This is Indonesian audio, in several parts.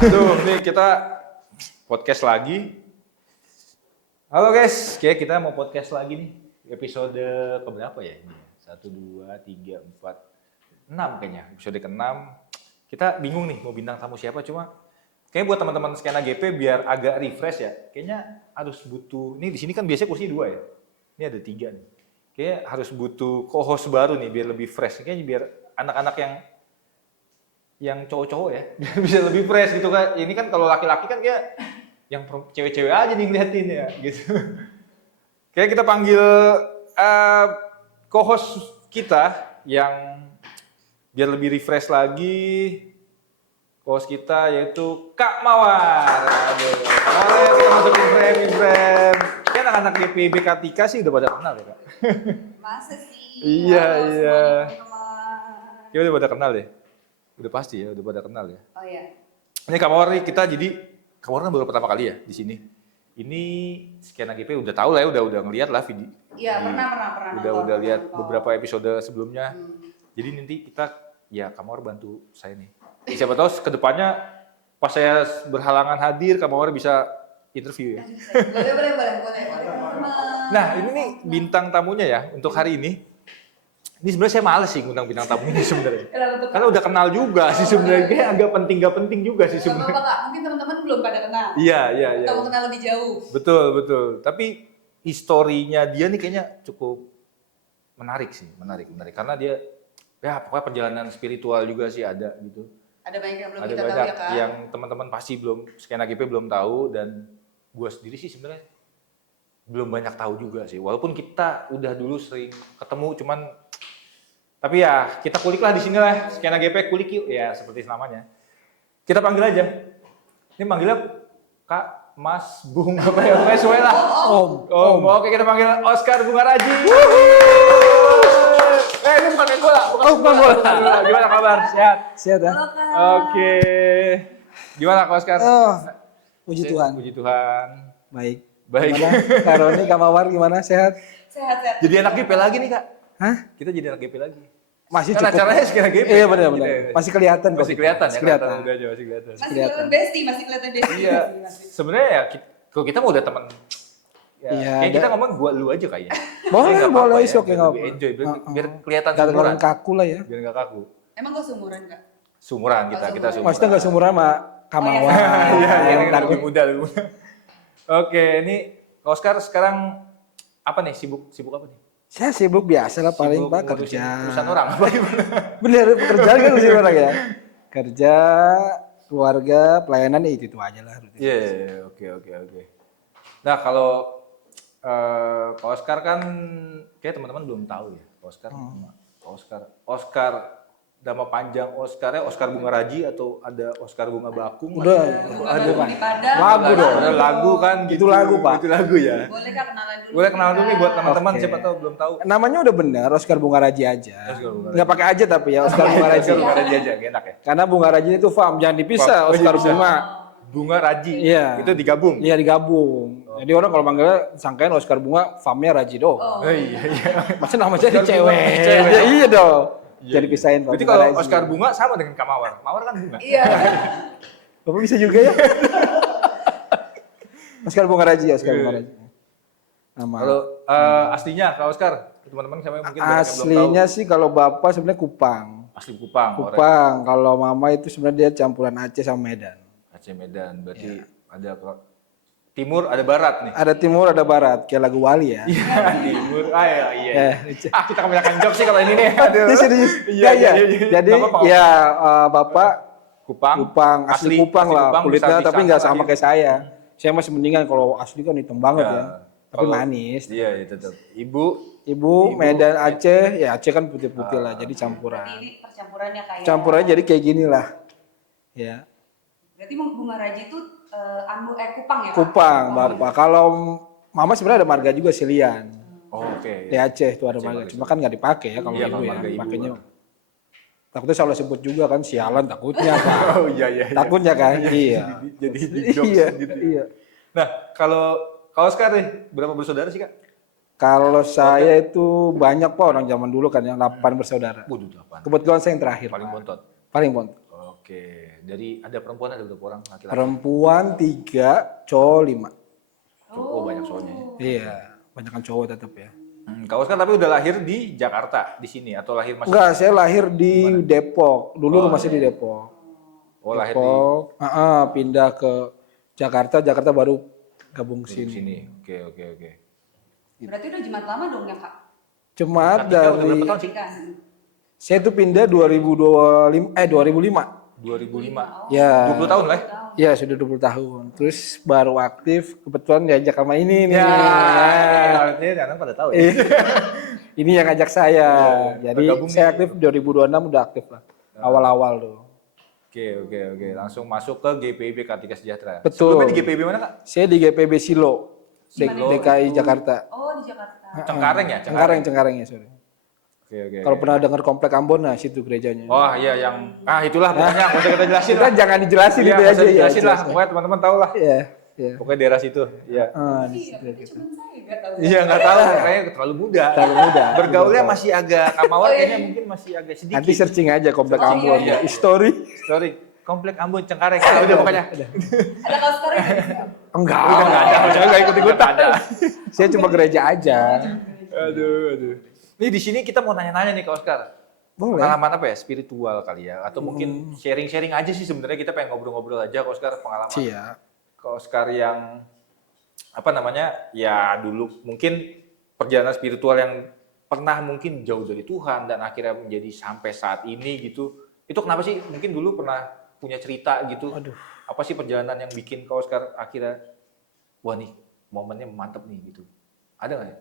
Aduh, nih kita podcast lagi. Halo guys, kayak kita mau podcast lagi nih. Episode keberapa ya ini? 1, 2, 3, 4, 6 kayaknya. Episode ke-6. Kita bingung nih mau bintang tamu siapa, cuma kayaknya buat teman-teman Skena GP biar agak refresh ya. Kayaknya harus butuh, ini di sini kan biasanya kursi 2 ya. Ini ada 3 nih. Kayaknya harus butuh co-host baru nih biar lebih fresh. Kayaknya biar anak-anak yang cowok-cowok ya biar bisa lebih fresh gitu kan. Ini kan kalau laki-laki kan kayak yang cewek-cewek aja nih ngeliatin ya gitu. Kayak kita panggil co-host kita yang biar lebih refresh lagi. Co-host kita yaitu Kak Mawar. Aduh, Kak Mawar kita masukin frame. Kayak anak-anak DPB Katika sih udah pada kenal ya Kak? Masa sih? Iya, Halo, iya. semuanya, teman-teman. Kayak udah pada kenal ya? Udah pasti ya, udah pada kenal ya. Oh iya. Ini Kak Mawar nih kita jadi Kak Mawar kan baru pertama kali ya di sini. Ini Skena GP udah tahu lah ya, udah ngeliat lah video. Iya, pernah Udah nonton. lihat beberapa episode sebelumnya. Jadi nanti kita ya Kak Mawar bantu saya nih. Siapa tahu kedepannya pas saya berhalangan hadir Kak Mawar bisa interview ya. Boleh, teman-teman. Nah ini nih bintang tamunya ya untuk hari ini. Ini sebenarnya saya males sih ngundang bintang tamu ini sebenarnya. Karena udah kenal juga sih sebenarnya. Kayak agak gak penting juga sih Gak sebenarnya. apa-apa Kak, mungkin teman-teman belum pada kenal. Iya. Kita mau kenal lebih jauh. Betul. Tapi historinya dia nih kayaknya cukup menarik sih, menarik. Karena dia ya pokoknya perjalanan spiritual juga sih ada gitu. Ada banyak yang belum Ada kita tahu banyak ya Kak. yang teman-teman pasti belum Skena GP belum tahu dan gue sendiri sih sebenarnya belum banyak tahu juga sih. Walaupun kita udah dulu sering ketemu cuman tapi ya kita kulik lah di sini lah. Skena GP kulik yuk ya seperti namanya. Kita panggil aja. Ini manggilnya Kak, Mas, Bung apa ya? Pokoknya sesuai lah. Om. Oke kita panggil Oscar Bungaraji. Ini bukan main bola. Bukan bola. Gimana kabar? Sehat? Sehat ya? Halo Kak. Oke. Gimana Kak Oscar? Oh, puji Tuhan. Puji Tuhan. Baik. Baik. Gimana? Kak Roni, Kak Mawar gimana? Sehat? Sehat. Jadi anak GP lagi nih Kak. Hah? Kita jadi anak GP lagi. Masih Kan cukup. acaranya Skena GP. Iya kan? benar. Gitu ya. Masih kelihatan kok. Masih kelihatan ya. Masih kelihatan. Udah aja masih kelihatan. Masih kelihatan bestie. Iya. Sebenarnya ya kalau kita mau udah teman. Ya, Iya, kayak kita ngomong gua lu aja kayaknya. Boleh, Nggak boleh, apa-apa is okay, nggak Lebih apa-apa. enjoy biar kelihatan Gak sumuran. terlalu kaku lah ya. Biar enggak kaku. Emang kau seumuran Kak? Sumuran kita sumuran. Maksudnya gak seumuran sama Kak Mawar. Iya, Yang kan takut. lebih muda. Oke, ini Kak Oscar sekarang apa nih sibuk apa nih? Saya sibuk biasa lah paling Sibuk Pak ngurusin kerja. urusan orang apa gimana? Bener, pekerjaan kan urusin orang ya. Kerja, keluarga, pelayanan ya itu aja lah. Iya, oke. Nah, kalau Kak Oscar kan kayak teman-teman belum tahu ya. Oscar nama panjang Oscarnya Oscar Bungaraji atau ada Oscar Bunga Bakung? Udah, Ada Pak. di Padang. Lagu dong. Ada lagu kan Itu lagu, Pak. Itu lagu ya. Boleh Kak kenalan dulu. Boleh kenalan dulu nih buat teman-teman Oke. siapa tahu belum tahu. Namanya udah benar, Oscar Bungaraji aja. Oscar Bungaraji. Nggak pakai aja tapi ya Oscar Bungaraji. Oscar Bungaraji aja, enak ya. Karena Bungaraji itu farm, jangan dipisah. Oh, Oscar dipisah. Bunga. Bunga Raji. Iya. Itu digabung. Iya digabung. Jadi orang kalau manggilnya sangkain Oscar Bunga, farmnya Raji doang. Oh. Iya. Masa namanya jadi Oscar cewek. Bunga, cewek. Ya, iya dong. Iya, Jadi pisahin Pak Berarti kalau Bungaraji. Oscar Bunga sama dengan Kak Mawar. Mawar kan bunga. Iya. Bapak bisa juga ya. Oscar Bungaraji ya, Oscar Iya. Bungaraji. Nama Kalau aslinya Kak Oscar, teman-teman sama mungkin banyak yang belum aslinya sih kalau Bapak sebenarnya Kupang. tahu. Asli Kupang. orang Kupang. Kalau Mama itu sebenarnya dia campuran Aceh sama Medan. Aceh Medan. Berarti Iya. ada timur, ada barat nih. Ada timur, ada barat, kayak lagu Wali ya. Iya, timur. Iya. Eh, Kita kebanyakan jokes sih kalau ini nih. Aduh. Ini serius. Iya. Jadi Nggak apa-apa. ya Bapak Kupang. asli Kupang lah, Kupang, kulitnya bisa tapi nggak disangka sama lagi. kayak saya. Saya masih mendingan kalau asli kan hitam banget Ya, ya. Tapi kalau- manis. Iya, tetap. Ibu Ibu Medan Aceh, ya Aceh kan putih-putih lah, jadi campuran. Berarti ini percampurannya kayak. Campurannya jadi kayak gini lah. Ya, Berarti Bunga Raji itu Kupang ya Kak? Kupang, Bapak. Kalau Mama sebenarnya ada marga juga Silian. Oh, oke. Di Aceh itu ada Aceh marga, marga cuma kan nggak dipakai ya kalau Iya, ibu kalau ya. marga ibu. Pakainya takutnya salah sebut juga kan, sialan takutnya Pak. Oh iya. Takutnya kan? Iya. Jadi jokes Iya, gitu. iya. Nah, kalau Oscar nih, berapa bersaudara sih, Kak? Kalau saya itu banyak Pak orang zaman dulu kan yang 8 bersaudara. Waduh, 8. Kebetulan saya yang terakhir. Paling Pak. bontot. Paling bontot. Oke, dari ada perempuan ada berapa orang laki-laki? Perempuan 3, cowok 5. Oh, banyak soalnya. Iya, banyakan cowok tetap ya. Kak Oscar tapi udah lahir di Jakarta di sini atau lahir masih? Enggak, saya lahir di Depok. Dulu rumah saya di Depok. Oh, lahir di Depok, pindah ke Jakarta, Jakarta baru gabung sini. sini. Oke. Berarti udah Jumat lama dong ya Kak? Jumat Ketika udah dari berapa tahun sih? Kan? saya tuh pindah 2005. 2005. Ya. 20 tahun lah. Ya, sudah 20 tahun. Terus baru aktif, kebetulan diajak sama ini nih. Ya, ini pada tahu ya. Ini yang ngajak saya. Jadi bergabung saya nih. aktif 2026 udah aktif lah. Awal-awal tuh. Oke. Langsung masuk ke GPIB Kartika Sejahtera. Betul. Sebelumnya di GPIB mana Kak? Saya di GPB Silo, DKI Jakarta. Oh di Jakarta. Cengkareng ya? Cengkareng ya, sorry. Oke. Kalau pernah dengar Komplek Ambon, nah situ gerejanya. Oh iya yang itulah pokoknya nggak usah kita jelasin Kita lah. jangan dijelasin Iya, itu nggak aja usah ya. dijelasin lah. Pokoknya teman-teman tahu lah. Iya. Pokoknya daerah situ. Iya. Di Iya, situ berarti gitu. cuma saya nggak tahu. Iya nggak tahu, kayaknya terlalu muda. Terlalu muda. Bergaulnya masih agak kamawar, kayaknya mungkin masih agak sedikit. Nanti searching aja Komplek Oh, Ambon. iya. History. Sorry, Komplek Ambon Cengkareng. Udah pokoknya. Ada kaos sekarang ya? Enggak, Nggak ada, saya enggak ikut-ikutan. Nggak ada. Saya cuma gereja aja. Aduh. Nih di sini kita mau nanya-nanya nih Kak Oscar. Boleh. Pengalaman apa ya? Spiritual kali ya? Atau mungkin sharing-sharing aja sih sebenarnya kita pengen ngobrol-ngobrol aja Kak Oscar pengalaman. Iya. Kak Oscar yang apa namanya? Ya dulu mungkin perjalanan spiritual yang pernah mungkin jauh dari Tuhan dan akhirnya menjadi sampai saat ini gitu. Itu kenapa sih? Mungkin dulu pernah punya cerita gitu. Aduh. Apa sih perjalanan yang bikin Kak Oscar akhirnya wah nih momennya mantep nih gitu. Ada nggak ya?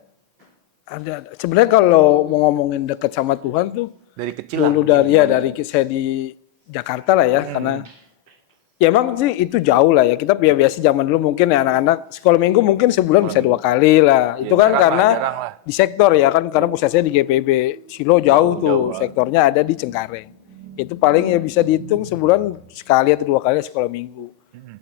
Ada. Sebenarnya kalau mau ngomongin dekat sama Tuhan tuh Dari kecil dulu lah. dari saya di Jakarta lah ya, karena ya emang sih itu jauh lah ya. Kita biasa zaman dulu mungkin ya anak-anak sekolah minggu mungkin sebulan bisa 2 kali lah. Ya, Itu kan jarang karena lah. di sektor ya kan, karena pusat saya di GPB Silo jauh tuh, sektornya ada di Cengkareng. Itu paling ya bisa dihitung sebulan sekali atau 2 kali sekolah minggu.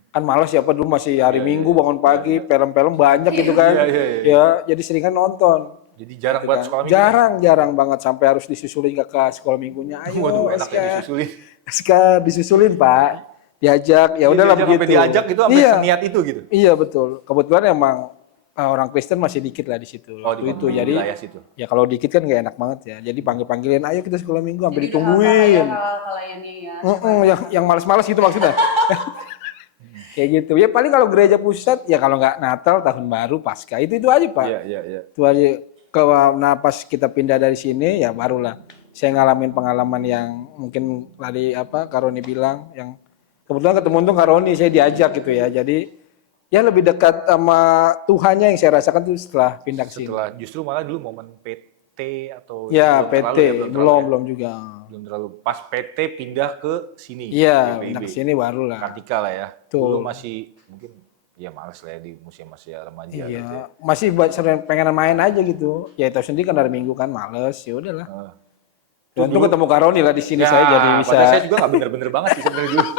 Kan malas siapa dulu masih hari Minggu bangun pagi, film-film banyak gitu kan. Iya. Ya jadi sering kan nonton. Jadi jarang buat sekolah minggu. Jarang banget sampai harus disusulin ke sekolah minggunya. Ayo, Waduh, enak ya Aska. disusulin. Aska disusulin Pak, diajak, ya udahlah Diajak begitu. sampai diajak gitu sampai Iya, seniat itu gitu. iya betul. Kebetulan emang orang Kristen masih dikit lah di situ. Oh, Waktu di itu jadi wilayah situ. ya kalau dikit kan gak enak banget ya. Jadi panggil-panggilin, ayo kita sekolah minggu sampai Jadi ditungguin. hal-hal yang ini ya. Yang malas-malas gitu maksudnya. Kayak gitu. Ya paling kalau gereja pusat ya kalau nggak Natal, tahun baru, Paskah itu aja Pak. Iya. Itu aja. Nah pas kita pindah dari sini ya barulah saya ngalamin pengalaman yang mungkin tadi Kak Roni bilang, yang kebetulan ketemu tuh Kak Roni, saya diajak gitu ya. Jadi ya lebih dekat sama Tuhannya yang saya rasakan tuh setelah pindah ke sini. Setelah justru malah dulu momen PT atau Ya belum PT terlalu ya, belum juga. belum terlalu. Pas PT pindah ke sini. Iya, GPIB. pindah ke sini baru lah. Kartika lah ya. Tuh. Dulu masih mungkin ya males lah ya di musim masih remaja gitu ya. Iya, masih sering pengen main aja gitu. Ya itu sendiri kan hari Minggu kan males, ya udahlah. Dan tuh ketemu Kak Roni lah di sini saya jadi bisa. Padahal saya juga nggak bener-bener banget sih sebenarnya dulu.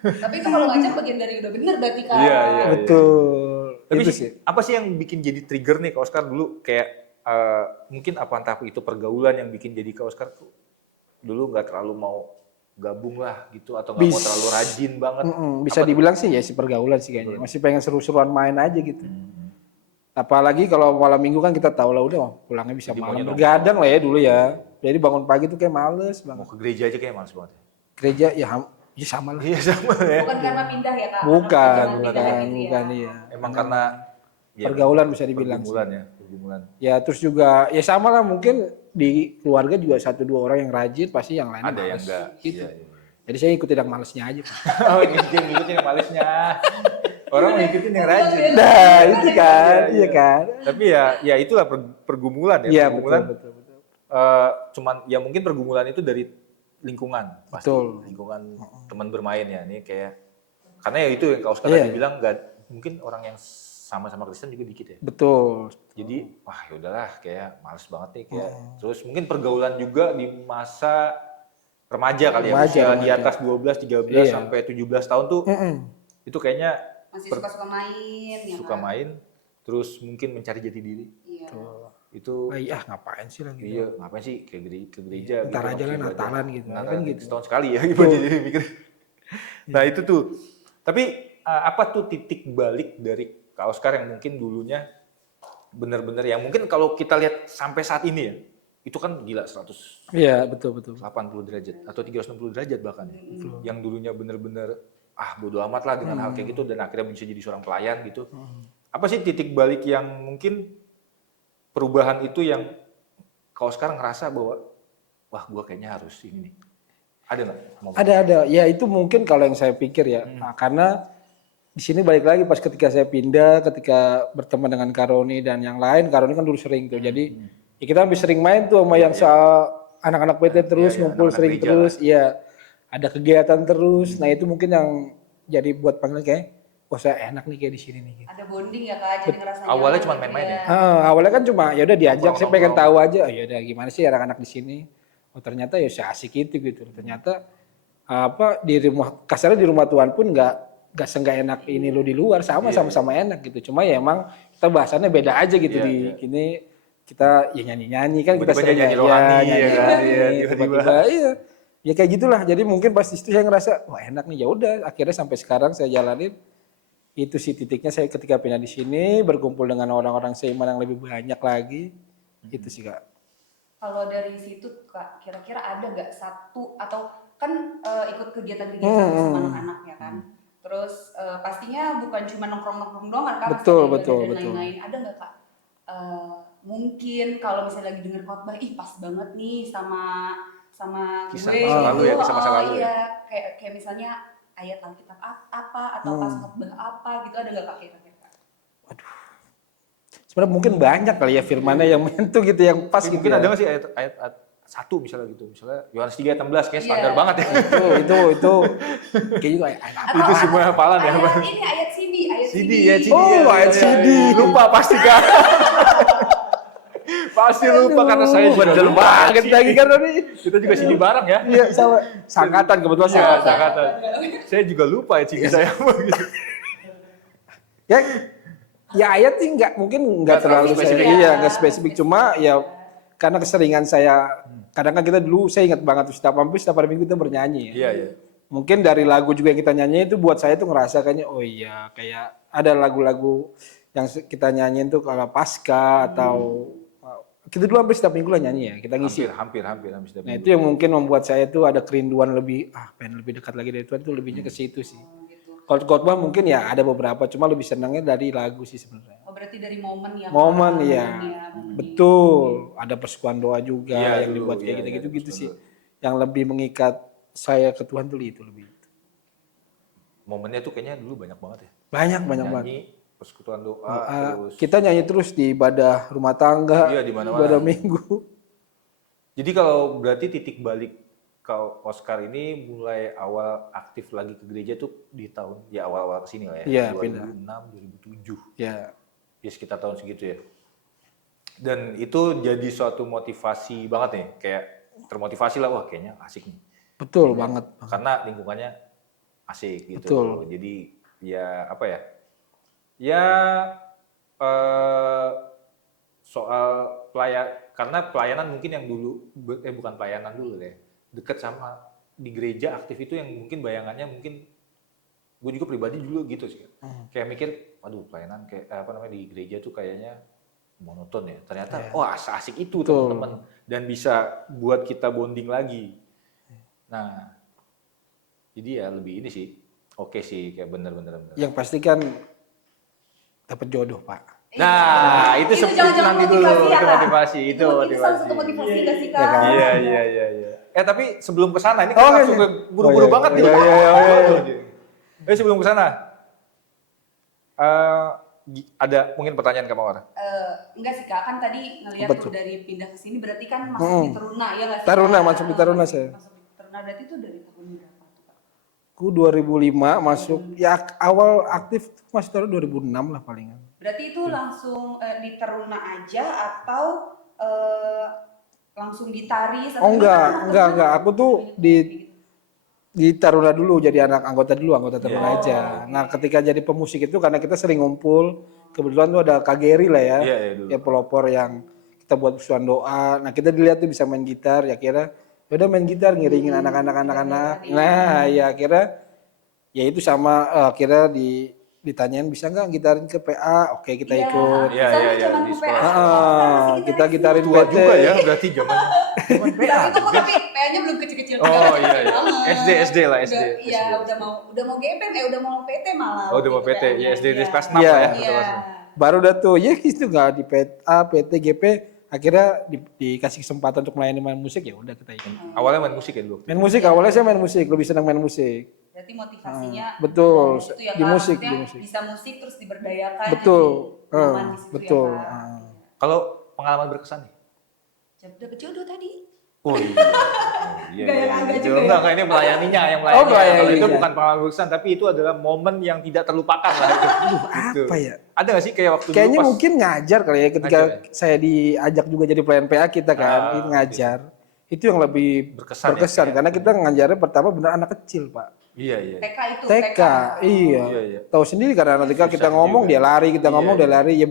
Tapi itu kalau ngajak bagian dari udah bener berarti Kak. Iya. Betul. Tapi Itu sih. apa sih yang bikin jadi trigger nih Kak Oscar dulu kayak mungkin apa entah itu pergaulan yang bikin jadi Kak Oscar tuh dulu nggak terlalu mau gabung lah gitu atau nggak mau terlalu rajin banget. Bisa dibilang sih ya si pergaulan sih kayaknya. Masih pengen seru-seruan main aja gitu. Apalagi kalau malam minggu kan kita tahu lah udah pulangnya bisa Jadi malam maunya bergadang lah ya dulu ya. Jadi bangun pagi tuh kayak males Mau banget. ke gereja aja kayak males banget. Gereja ya sama lah. Iya sama ya. Bukan karena pindah ya Kak. Bukan, Karena pindah gitu ya. bukan iya. Emang karena ya, Pergaulan bisa dibilang. pergumulan ya, pergumulan. Ya terus juga ya sama lah mungkin di keluarga juga 1-2 orang yang rajin, pasti yang lain Ada yang enggak. gitu. Iya. Jadi saya ikutin yang malesnya aja Pak. Oh, ngikutin yang malesnya. Orang ngikutin yang rajin. Nah itu kan, iya kan. Tapi ya itulah pergumulan ya. Iya Pergumulan betul. cuman ya mungkin pergumulan itu dari lingkungan pasti. Betul. Lingkungan teman bermain ya. Ini kayak karena ya itu yang Kak Oscar Iya. tadi bilang nggak mungkin orang yang sama-sama Kristen juga dikit ya. Betul. Jadi wah ya udahlah kayak males banget nih kayak. Terus mungkin pergaulan juga di masa remaja kali ya. Remaja, Usia di remaja. atas 12, 13 Iya. sampai 17 tahun tuh itu kayaknya Masih suka-suka main ya suka kan? main terus mungkin mencari jati diri. Iya. Itu iya ngapain sih lah gitu. iya ngapain sih ke gereja Ntar gitu, aja lah ibadah. Natalan gitu. Natalan Kan gitu. setahun sekali ya gitu jadi mikir. Nah itu tuh. Tapi apa tuh titik balik dari Kak Oscar yang mungkin dulunya benar-benar yang mungkin kalau kita lihat sampai saat ini ya, itu kan gila 180 Iya, betul. derajat atau 360 derajat bahkan. Yang dulunya benar-benar bodo amat lah dengan hal kayak gitu dan akhirnya bisa jadi seorang pelayan gitu. Apa sih titik balik yang mungkin perubahan itu yang Kak Oscar ngerasa bahwa wah gue kayaknya harus ini nih. Ada nggak? Ada. Ya itu mungkin kalau yang saya pikir ya. Nah, karena di sini balik lagi pas ketika saya pindah, ketika berteman dengan Karoni dan yang lain, Karoni kan dulu sering tuh. Jadi ya kita lebih sering main tuh sama yang soal anak-anak PT terus ngumpul anak-anak sering gereja terus. Iya. Ada kegiatan terus. Nah, itu mungkin yang jadi buat panggilan kayak wah saya enak nih kayak di sini nih. Gitu. Ada bonding ya Kak, jadi ngerasa Awalnya nyaman cuma gitu main-main ya? Awalnya kan cuma ya udah diajak, saya pengen Nongkrong-nongkrong. tahu aja, ya udah gimana sih anak-anak di sini. Oh ternyata ya asik itu gitu. Ternyata di rumah kasarnya di rumah Tuhan pun nggak seenggak enak ini lo di luar sama-sama enak gitu. Cuma ya emang kita bahasannya beda aja gitu di gini kita ya nyanyi kan kita sering nyanyi rohani ya kan. tiba-tiba iya. Ya kayak gitulah. Jadi mungkin pas itu saya ngerasa wah enak nih ya udah akhirnya sampai sekarang saya jalanin itu sih titiknya saya ketika pindah di sini berkumpul dengan orang-orang seiman yang lebih banyak lagi itu sih Kak. Kalau dari situ Kak, kira-kira ada nggak satu atau kan ikut kegiatan-kegiatan sama anak-anak ya kan? Terus pastinya bukan cuma nongkrong-nongkrong doang kan Kak? Betul. Dan lain-lain. Ada nggak Kak? Mungkin kalau misalnya lagi denger khotbah, pas banget nih sama Kisah gue masa lalu ya, kisah masa lalu ya. iya. Kayak misalnya ayat Alkitab apa atau pas khotbah apa gitu, ada nggak Kak kira-kira? Sebenarnya mungkin banyak kali ya firmannya yang menyentuh gitu yang pas gitu. Mungkin Ya. ada nggak sih ayat satu misalnya gitu, misalnya Yohanes 3:16 kayak standar banget ya. Itu kayaknya kayak Itu semua hafalan ya. Ini ayat CD. CD. ayat CD. Lupa pasti kan. Pasti lupa karena saya juga bener lupa. banget lagi kan tadi. Kita juga CD bareng ya. Iya sama sangkatan kebetulan Iya, sangkatan. kata. Saya juga lupa ya CD saya gitu. Ya ayat sih mungkin nggak terlalu spesifik. nggak spesifik cuma ya karena keseringan saya kadang kan kita dulu saya ingat banget tuh setiap hari minggu kita bernyanyi ya. Iya. Mungkin dari lagu juga yang kita nyanyi itu buat saya tuh ngerasa kayaknya oh iya kayak ada lagu-lagu yang kita nyanyiin tuh kalau pasca atau kita dulu hampir setiap minggu lah nyanyi ya kita ngisi. Hampir setiap Nah itu yang mungkin membuat saya tuh ada kerinduan lebih pengen lebih dekat lagi dari Tuhan tuh lebihnya ke situ sih. Kalau khotbah mungkin ya ada beberapa cuma lebih senangnya dari lagu sih sebenarnya. Oh berarti dari momen ya. Momen Kak? ya. Momen Betul. Ada persekutuan doa juga Iya, yang dulu, dibuat kayak iya, gitu-gitu sih. betul. Yang lebih mengikat saya ke Tuhan tuh itu lebih. Momennya tuh kayaknya dulu banyak banget ya. Banyak banget. Nyanyi, persekutuan doa, terus. Kita nyanyi terus di ibadah rumah tangga, Iya, di mana-mana. ibadah minggu. Jadi kalau berarti titik balik Kak Oscar ini mulai awal aktif lagi ke gereja tuh di tahun ya awal-awal kesini lah ya. Iya, 2006, 2007. Ya. Ya sekitar tahun segitu ya. Dan itu jadi suatu motivasi banget nih, kayak termotivasi lah wah kayaknya asik nih. Betul banget. Karena lingkungannya asik gitu. Betul. Jadi ya apa ya? Ya soal karena pelayanan mungkin yang dulu bukan pelayanan dulu deh. Deket sama di gereja aktif itu yang mungkin bayangannya mungkin gue juga pribadi dulu gitu sih. Kayak mikir, waduh pelayanan kayak di gereja tuh kayaknya monoton ya. Ternyata asik itu teman-teman dan bisa buat kita bonding lagi. Nah, jadi ya lebih ini sih. Oke sih kayak bener-bener. Yang pasti kan dapat jodoh, Pak. Nah, itu jangan nanti dulu motivasi ya, itu Kak? motivasi, itu salah motivasi. satu motivasi nggak sih Ya Kak? kan? Iya. Tapi sebelum ke sana ini kita langsung ke buru-buru banget nih. Iya. Sebelum ke sana. Ada mungkin pertanyaan ke Mawar? Enggak sih Kak, kan tadi ngelihat Betul. tuh dari pindah ke sini berarti kan masuk di Taruna ya nggak sih? Taruna, Kak? masuk di Taruna saya. Masuk di Taruna berarti itu dari tahun berapa tuh Kak? Aku 2005 masuk, ya awal aktif masih tahun 2006 lah palingan. Berarti itu langsung di Taruna aja atau langsung gitaris? Oh enggak. Aku tuh di Taruna dulu jadi anggota Taruna aja. Nah ketika jadi pemusik itu karena kita sering ngumpul, kebetulan tuh ada Kak Geri lah ya, Iya, dulu. ya pelopor yang kita buat persuan doa. Nah kita dilihat tuh bisa main gitar, ya kira udah main gitar ngiringin anak-anak. Nah ya kira ya itu sama kira ditanyain bisa nggak gitarin ke PA, oke kita ikut. Iya, iya, iya, di sekolah. Kita gitarin Tua PT. juga ya berarti zaman PA. Saat itu kok tapi PA-nya belum kecil-kecil Oh, banget. iya, iya. SD lah, SD. Iya, udah mau GPM, udah mau PT malah. Oh, udah mau waktu itu PT. Ya PA-nya. SD di Iya. kelas 6 Iya. lah ya. Iya. kelas 6. Baru dah tuh ya itu nggak di PA, PT, GP, akhirnya dikasih kesempatan untuk melayani main musik, ya udah kita ikut. Awalnya main musik ya dulu. Main musik awalnya saya main musik, lebih senang main musik. Berarti motivasinya betul, dari situ ya, di Kak. musik, Maksudnya di musik. bisa musik terus diberdayakan. Betul, jadi nyaman di situ betul. Ya, Kak. Kalau pengalaman berkesan nih? Dapet jodoh tadi. Oh iya. Iya, Nggak yang agak Itu juga ya? enggak, ini melayaninya yang Oh, melayani. Kalau itu melayaninya. bukan pengalaman berkesan, tapi itu adalah momen yang tidak terlupakan lah itu. Gitu. Apa ya? Ada nggak sih kayak waktu Kayaknya dulu pas mungkin ngajar kali ya ketika Ngajar saya diajak juga jadi pelayan PA kita kan, Ah, itu ngajar. Itu yang lebih Berkesan berkesan, ya, karena kita ngajarnya pertama benar anak kecil, Pak. Iya, iya. TK itu. TK, iya. Iya, iya. Tahu sendiri karena nanti kita Susah ngomong juga. dia lari, kita Iya, ngomong dia iya. lari, ya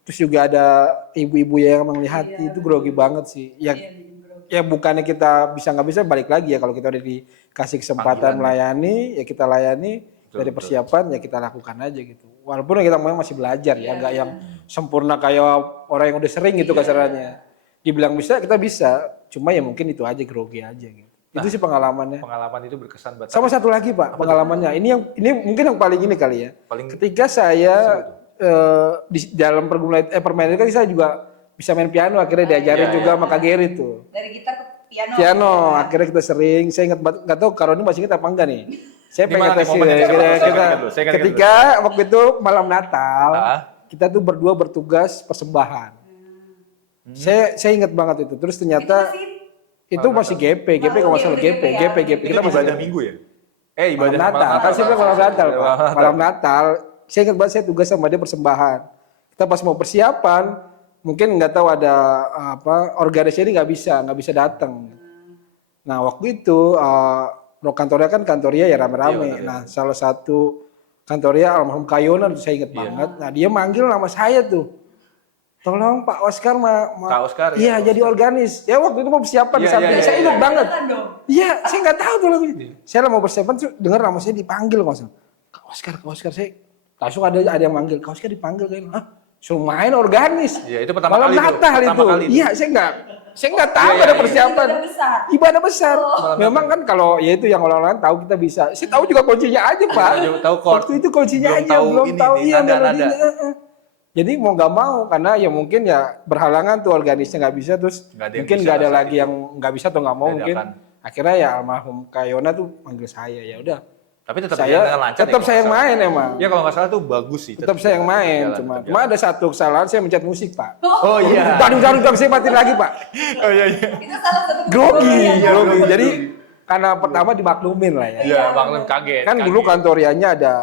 terus juga ada ibu-ibu yang melihat Iya, itu grogi banget sih. Ya, Iya, bikin grogi. ya bukannya kita bisa nggak bisa balik lagi ya, kalau kita udah dikasih kesempatan Panggilan. melayani, ya kita layani. Betul, Dari betul. persiapan ya kita lakukan aja gitu. Walaupun kita memang masih belajar ya, nggak yang sempurna kayak orang yang udah sering gitu kasarannya. Dibilang bisa, kita bisa. Cuma ya mungkin itu aja grogi aja gitu. Itu sih pengalamannya. Pengalaman itu berkesan banget. Sama satu lagi Pak, pengalamannya. Ini mungkin yang paling ini kali ya. Paling Ketika saya di dalam permainan itu kan saya juga bisa main piano, akhirnya diajarin Iya, juga sama Kak Geri tuh. Dari gitar ke piano. Piano, akhirnya kita sering, saya ingat banget, nggak tahu Karoni masih ingat apa enggak nih. Saya Di pengen mana nih tes momennya? kita, Saya ingat kita dulu, saya ingat ketika waktu itu malam Natal, Ah. kita tuh berdua bertugas persembahan. Saya ingat banget itu. Terus ternyata itu masih GP kalau nggak salah GP. itu Kita masih ibadah minggu ya? malam Ibadah Natal. Kan saya bilang malam Natal, Pak. Malam Natal. Malam Natal. Saya ingat banget saya tugas sama dia persembahan. Kita pas mau persiapan, mungkin nggak tahu ada organisasi ini nggak bisa datang. Nah waktu itu kantornya kan kantornya ya rame-rame. Iya, Nah salah satu kantornya almarhum Kayona tuh saya ingat banget. Nah dia manggil nama saya tuh. Tolong Pak Oscar Kak Oscar, iya ya, jadi organis. Ya waktu itu mau persiapan di Iya, samping. iya, Saya iya, ingat iya. banget. dong. Iya, saya nggak tahu tuh lagi. Saya mau persiapan tuh dengar nama saya dipanggil Kak Oscar, saya langsung ada yang manggil. Kak Oscar dipanggil kan. Hah? Suruh main organis. Iya, itu pertama Malam kali tuh, Natal pertama itu. kali itu. Iya, saya nggak tahu Iya, ada iya, persiapan. Ibadah besar. Ibadah besar. Memang kan kalau ya itu yang orang-orang tahu kita bisa. Saya tahu juga kuncinya aja, Pak. Tahu chord. Waktu itu kuncinya Belum aja, tahu belum ini, tahu ini, iya nada. melodinya. Jadi mau nggak mau karena ya mungkin ya berhalangan tuh organisnya nggak bisa, terus Nggak ada yang mungkin bisa nggak ada saat lagi itu. yang nggak bisa atau nggak mau mungkin. Dadakan. Akhirnya ya almarhum Kayona tuh manggil saya, ya udah. Tapi tetap Saya berjalan dengan lancar. tetap saya yang main emang. Ya kalau nggak salah tuh bagus sih. Tetap saya yang main, berjalan, cuma ada satu kesalahan saya mencet musik, Pak. Oh iya. Taruh saya matiin lagi, Pak. Oh iya iya. Itu salah satu Grogi, kebodohan ya, grogi. grogi. Jadi karena pertama dimaklumin lah ya. Iya, maklum kaget. Kan dulu kantorianya ada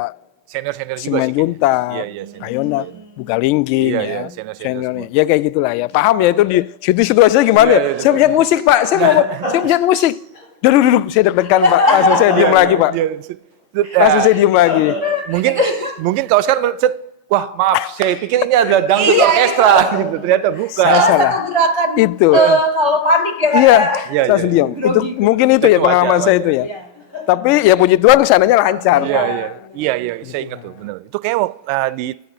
senior juga Simen sih. Junta, Iya, senior. Kayona, Bukalingking, Iya, ya. iya, senior-senior Seniornya. semua. Ya kayak gitulah ya. Paham ya itu di situ situasinya gimana ya? Saya pencet musik, Pak. Saya pencet musik. Duduk, saya deg-degan, Pak. Langsung saya diem lagi, Pak. Langsung saya diem lagi. Mungkin Kak Oscar mencet, wah maaf, saya pikir ini adalah dangdut Iya, orkestra gitu. Ternyata bukan. Saya Salah salah. satu gerakan Itu. kalau panik ya Kak, Iya, ya. Iya, saya langsung iya. diam. Itu mungkin itu ya Itu pengalaman wajar, saya itu ya. Iya. Tapi ya puji Tuhan kesananya lancar. Iya, Pak. iya, saya ingat tuh, benar. Itu kayak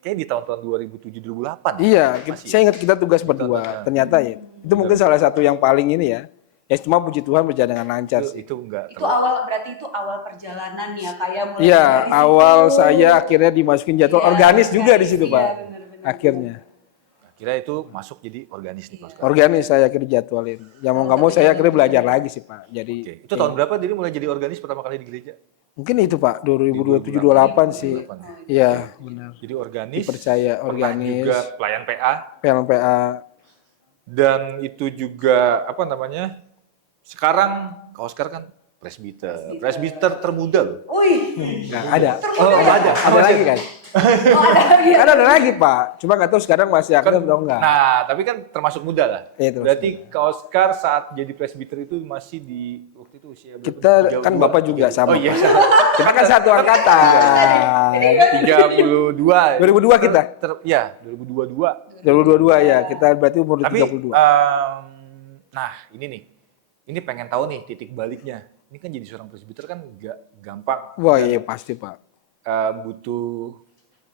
di tahun-tahun 2007 2008. Iya, Masih. saya ingat kita tugas berdua. Ternyata ya, itu mungkin salah satu yang paling ini ya. Ya cuma puji Tuhan berjalan dengan lancar sih. Itu enggak Itu berarti itu awal perjalanan ya kayak mulai Iya, dari awal situ. saya akhirnya dimasukin jadwal Iya, organis juga di situ, iya, Pak. benar-benar. Akhirnya. Kira itu masuk jadi organis nih Kak Oscar. Organis saya akhirnya jadwalin. Ya mau nggak mau saya akhirnya belajar lagi sih, Pak. Jadi Oke. Itu tahun berapa jadi mulai jadi organis pertama kali di gereja? mungkin itu, Pak, 2027-28 sih. Iya, benar. Jadi organis. Dipercaya pernah organis, juga pelayan PA PLPA. dan itu juga apa namanya? Sekarang Kak Oscar kan Presbiter termuda loh. Wih, Nggak ada. Termuda Oh, ya? ada lagi kan? oh ada lagi. Ada lagi Pak. Cuma nggak tahu sekarang masih aktif atau enggak. Nah, tapi kan termasuk muda lah. Iya, termasuk Berarti Kak Oscar saat jadi presbiter itu masih di waktu itu usia berapa? Kita kan 32. Bapak juga sama. Oh iya. Kita kan satu angkatan. 32. 2002 kita. Ya, 2022. 2022 ya. Kita berarti umur Tapi 32. nah, ini nih. Ini pengen tahu nih titik baliknya. Ini kan jadi seorang presbiter kan nggak gampang. Wah iya pasti Pak. Butuh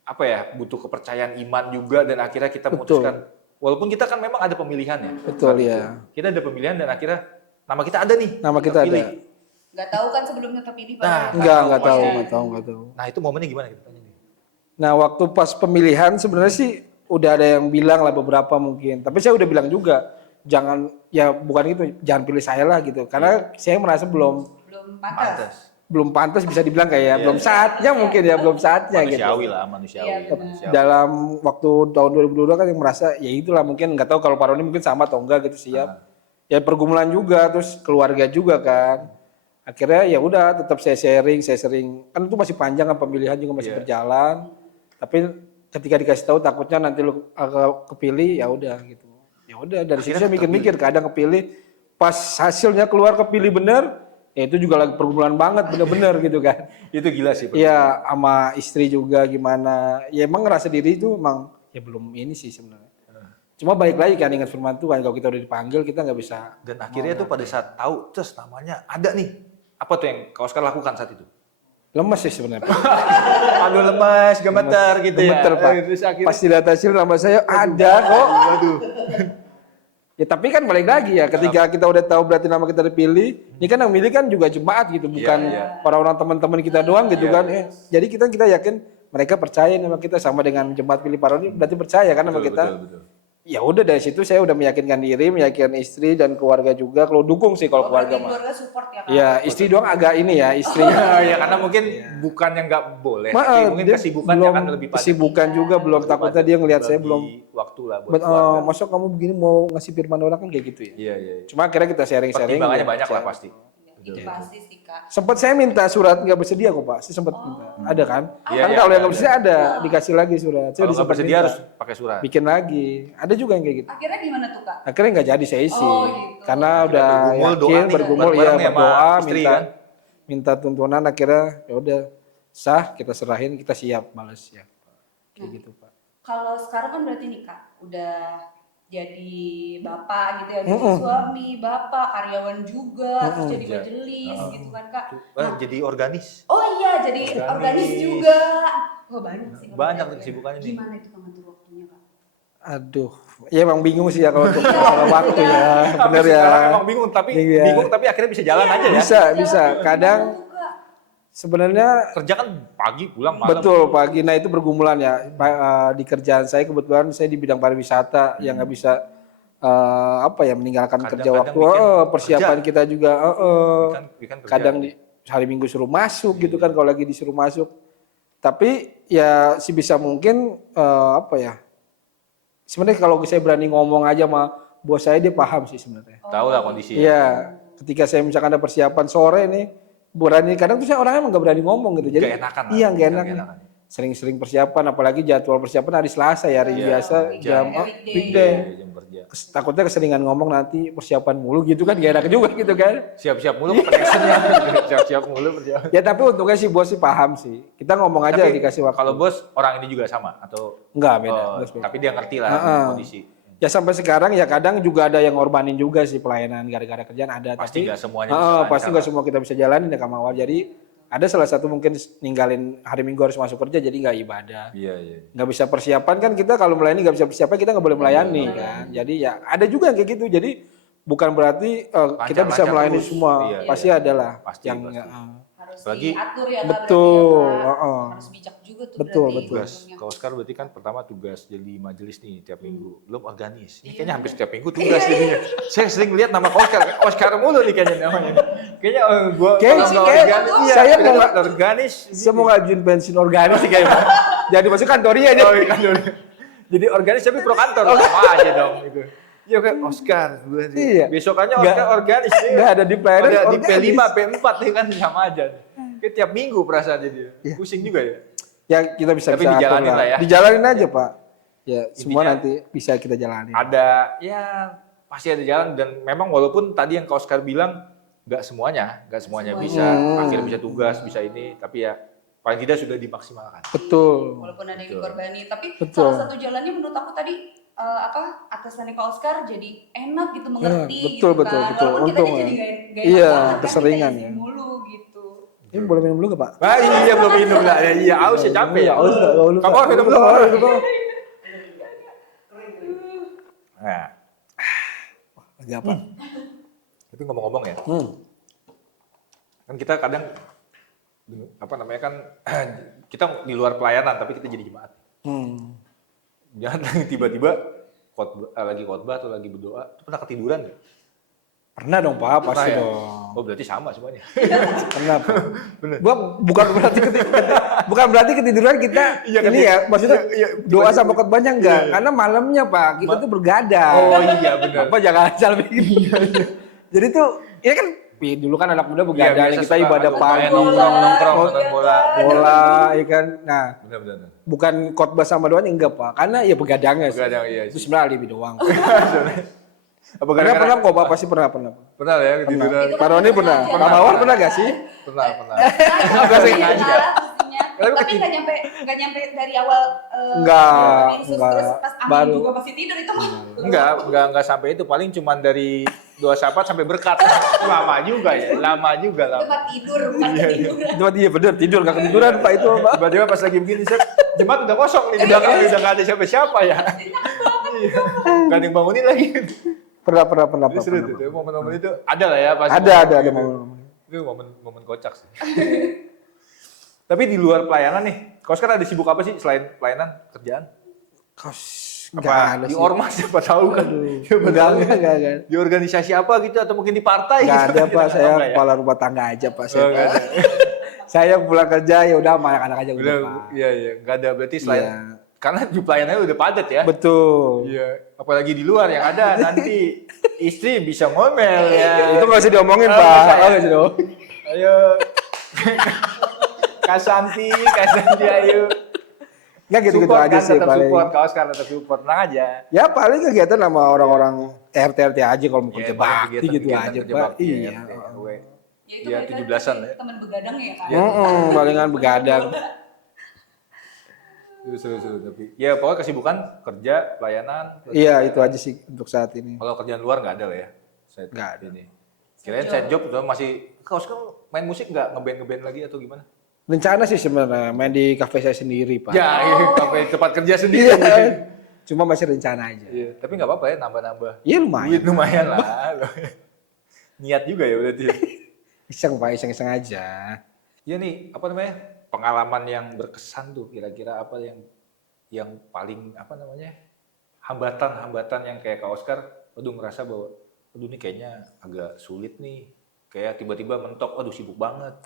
apa ya? Butuh kepercayaan iman juga dan akhirnya kita Betul. memutuskan walaupun kita kan memang ada pemilihan ya. Betul saat itu. ya. Kita ada pemilihan dan akhirnya nama kita ada nih. Nama kita ada. pilih. Nggak tahu kan sebelumnya terpilih Pak. Nah, Enggak tahu, pasti. enggak tahu. Nah, itu momennya gimana kita tanya nih? Nah, waktu pas pemilihan sebenarnya sih udah ada yang bilang lah beberapa mungkin. Tapi saya udah bilang juga jangan ya bukan gitu, jangan pilih saya lah gitu. Karena saya merasa belum Belum pantas. bisa dibilang kayak belum saatnya mungkin ya, belum saatnya gitu. Manusiawi lah, manusiawi. Iya, benar. Manusiawi. Dalam waktu tahun 2022 kan yang merasa ya itulah mungkin nggak tahu kalau Pak Roni mungkin sama atau enggak gitu siap. Ya pergumulan juga terus keluarga juga kan. Akhirnya ya udah tetap saya sering kan itu masih panjang kan pemilihan juga masih berjalan. Tapi ketika dikasih tahu takutnya nanti lu kepilih ya udah gitu. Ya udah dari situ saya mikir-mikir kadang kepilih pas hasilnya keluar kepilih bener ya itu juga lagi pergumulan banget bener-bener gitu kan. Itu gila sih. Iya sama istri juga gimana. Ya emang ngerasa diri itu emang ya belum ini sih sebenarnya. Cuma balik lagi kan ingat firman Tuhan kalau kita udah dipanggil kita nggak bisa. Dan akhirnya tuh pada saat tahu terus namanya ada nih. Apa tuh yang Kak Oscar lakukan saat itu? Lemes sih sebenarnya. Aduh lemas, gemeter gitu Gemeter, ya. Pak. Terus akhirnya Pas dilihat hasil nama saya ada kok. Waduh. Ya tapi kan balik lagi ya ketika kita udah tahu berarti nama kita dipilih, ini kan yang milih kan juga jemaat gitu, bukan orang-orang teman-teman kita doang gitu kan. Jadi kita yakin mereka percaya sama kita sama dengan jemaat pilih Pak Roni berarti percaya kan sama kita. betul. Ya udah dari situ saya udah meyakinkan diri, meyakinkan istri dan keluarga juga. Kalau dukung sih kalau keluarga mah. Keluarga support ya Kak. Ya istri doang agak ini ya istri. Ya karena mungkin bukan yang nggak boleh, tapi mungkin dia kesibukannya belum kan lebih padat. kesibukan juga belum takutnya dia ngelihat saya belum. Waktu lah buat keluarga. Masa kamu begini mau ngasih firman orang kan kayak gitu ya. Iya. Cuma akhirnya kita sharing-sharing. Pertimbangannya banyak lah pasti. Itu pasti sih Kak. Sempat saya minta surat nggak bersedia kok Pak. Saya sempat minta. Ada kan? Iya, Kan iya, kalau yang ada, nggak bersedia ada dikasih lagi surat. Saya Kalau udah nggak sempat bersedia minta. harus pakai surat. Bikin lagi. Ada juga yang kayak gitu. Akhirnya gimana tuh Kak? Akhirnya nggak jadi saya isi. Oh, gitu. Karena udah bergumul, doa yakin nih, bergumul ya bareng-bareng ya sama berdoa istri, minta kan? minta tuntunan akhirnya ya udah sah kita serahin kita siap balas ya. Kayak gitu Pak. Kalau sekarang kan berarti nih Kak, udah jadi bapak gitu ya, jadi suami, bapak, karyawan juga, terus jadi majelis gitu kan Kak. Jadi organis. Oh iya, jadi organis juga. Wah banyak sih. Kak. Banyak kesibukannya nih. Gimana itu Kak ngatur waktunya Kak? Aduh, ya emang bingung sih ya kalau untuk kalau waktu ya, bener ya. Orang emang bingung Iya. tapi akhirnya bisa jalan aja ya. Bisa. Kadang Gimana tuh, Kak? sebenarnya Kerja kan pagi pulang malam. betul pagi. Nah itu bergumulan ya. Di kerjaan saya kebetulan saya di bidang pariwisata yang nggak bisa meninggalkan kerja Kadang-kadang waktu. bikin Persiapan kerja. kita juga. Bikin kerja. Kadang hari Minggu suruh masuk gitu kan kalau lagi disuruh masuk. Tapi ya sebisa mungkin sebenarnya kalau saya berani ngomong aja sama bos saya dia paham sih sebenarnya. Tahu lah kondisi. Iya, ketika saya misalkan ada persiapan sore nih, berani kadang tuh saya orangnya emang gak berani ngomong gitu. Jadi Gak enakan lah. iya gak enak. Gak enakan. Sering-sering persiapan, apalagi jadwal persiapan hari Selasa ya, hari biasa jam weekday. Jam kerja. Takutnya keseringan ngomong nanti persiapan mulu gitu kan, gak enak juga gitu kan. Siap-siap mulu kepedesannya. Siap-siap mulu persiapan. Ya tapi untungnya sih bos sih paham sih. Kita ngomong aja Tapi dikasih waktu. kalau bos orang ini juga sama atau Enggak beda. Oh, Bos beda. tapi dia ngerti lah kondisi. Ya sampai sekarang ya kadang juga ada yang ngorbanin juga sih pelayanan gara-gara kerjaan ada. Pasti tapi nggak semuanya bisa pasti lancar nggak lah. semua kita bisa jalanin ya Kak Mawar. Jadi ada salah satu mungkin ninggalin hari Minggu harus masuk kerja jadi nggak ibadah. Iya. Nggak bisa persiapan kan kita kalau melayani nggak bisa persiapan kita nggak boleh melayani kan. Jadi ya ada juga yang kayak gitu. Jadi bukan berarti kita bisa Lancar-lancar melayani terus. semua. Iya. Pasti ada lah Pasti, yang pasti. Harus Apalagi- diatur ya Kak. Betul, berarti ya, Kak. heeh. Harus bijak juga tuh Betul, berarti. betul. Tugas kalau Oscar berarti kan pertama tugas jadi majelis nih tiap minggu. Belum organis. Ini kayaknya hampir setiap minggu tugas jadinya. Saya sering lihat nama Oscar mulu nih kayaknya namanya. Kayaknya gua Kayak kalau sih, nggak kayak organis, saya kalau mau- nggak organis. Saya mau ngajuin pensiun organis sih kayaknya. Jadi masuk kantornya aja. Oh, iya, kantor. Jadi organis tapi pro kantor sama aja dong gitu. Iya kayak Oscar. Iya. Besokannya Nggak- Oscar organis nih. Nggak ada di player, Ada di organis. P5, P4 nih kan sama aja. Kayak tiap minggu perasaan dia. Iya. Pusing juga ya. Ya kita bisa Tapi atur dijalanin lah ya. Dijalanin aja Pak. Ya semua Intinya- nanti bisa kita jalani. Ada ya pasti ada jalan dan memang walaupun tadi yang Kak Oscar bilang nggak semuanya bisa akhirnya bisa tugas bisa ini tapi ya paling tidak sudah dimaksimalkan. Betul. Walaupun ada yang Betul. dikorbani, tapi Betul. salah satu jalannya menurut aku tadi atasannya Kak Oscar jadi enak gitu mengerti betul, gitu betul, kan. betul. Walaupun Untung kitanya ya. jadi gak Iya, enak banget kan, keseringan kita ya. izin mulu gitu. Ini boleh minum dulu ke Pak? Ah iya belum minum lah ya iya aus ya capek ya. Aus nggak? Nggak, Kamu harus minum dulu. Nah, Lagi apa? tapi ngomong-ngomong ya, kan kita kadang apa namanya kan kita di luar pelayanan tapi kita jadi jemaat. Hmm. Jangan tiba-tiba lagi khotbah atau lagi berdoa, tuh pernah ketiduran nggak? Pernah dong Pak, pasti Pernah ya? dong. Oh berarti sama semuanya. Pernah Pak. Bener. Bukan berarti bukan berarti ketiduran kita Iya, ini ya, maksudnya iya, doa sama khotbahnya enggak, karena malamnya Pak kita tuh bergadang. Oh iya benar. Apa jangan asal bikin. Jadi tuh ya kan dulu kan anak muda begadang, biasa kita suka ibadah ada pagi, nongkrong Oh, nonton iya, bola. bola, ya kan. Nah, Benar. bukan khotbah sama doanya enggak Pak, karena ya begadangnya sih. Begadang, iya Itu sih. sebenarnya alibi doang. Apa Pernah kok Pak, pasti pernah. Pernah ya ketiduran. Itu Pak Roni pernah, sengaja. Pak Mawar pernah gak sih? Pernah. Tapi sengaja. tapi nggak nyampe dari awal Enggak, Yesus, enggak. terus pas amin Baru. juga masih tidur itu mah. Enggak sampai itu, paling cuman dari doa syafaat sampai berkat. Lama juga. Tempat tidur bukan Iya. ketiduran. Itu iya bener tidur gak ketiduran Pak itu Pak. Tiba-tiba pas lagi begini, set, jemaat udah kosong nih, udah nggak ada siapa-siapa ya. Iya. Nggak ada yang bangunin lagi. Pernah. Itu seru tuh, momen-momen itu ada lah ya pasti. Ada Gitu. momen. Itu momen kocak sih. Tapi di luar pelayanan nih, kau sekarang ada sibuk apa sih selain pelayanan, kerjaan? Kos Apa enggak ada di sih. ormas siapa tahu kan? Siapa Enggak, tahu kan? enggak. Di organisasi apa gitu atau mungkin di partai Enggak gitu. ada Pak, saya Enggak ya? kepala rumah tangga aja Pak saya. Oh, enggak Pak. ada. Saya pulang kerja ya udah sama anak-anak aja udah Udah, Pak. iya, enggak ada berarti selain Iya. karena di pelayanannya udah padat ya. Betul. Iya, apalagi di luar yang ada nanti istri bisa ngomel ya. Itu nggak usah diomongin Oh, Pak. nggak usah ya? Oh, nggak usah diomongin. Ayo. Kak Santi, ayo. Nggak gitu-gitu Support aja kan, sih tetap paling. support, kaos kan tetap support, tenang aja. Ya paling kegiatan sama orang-orang RT aja kalau mau Iya, kerja paling bakti gitu kegiatan-kegiatan aja kerja Pak. bakti, Iya. RT, RW. Ya itu Iya, mereka 17-an ya. teman begadang ya kan. Palingan begadang. Seru tapi. Ya pokoknya kesibukan kerja, pelayanan. Iya itu aja sih untuk saat ini. Kalau kerjaan luar nggak ada lah ya. Nggak ada. Ini. Kirain side job tuh masih. Kau sekarang main musik nggak ngeband lagi atau gimana? Rencana sih sebenarnya main di kafe saya sendiri Pak. Ya, kafe tempat kerja sendiri. Iya. Cuma masih rencana aja. Iya, tapi nggak apa-apa ya nambah-nambah. Iya lumayan. Duit lumayan lah. Niat juga ya berarti. Iseng Pak, iseng-iseng aja. Iya nih, apa namanya? Pengalaman yang berkesan tuh kira-kira apa yang paling apa namanya? Hambatan-hambatan yang kayak Kak Oscar, aduh ngerasa bahwa aduh ini kayaknya agak sulit nih. Kayak tiba-tiba mentok, aduh sibuk banget.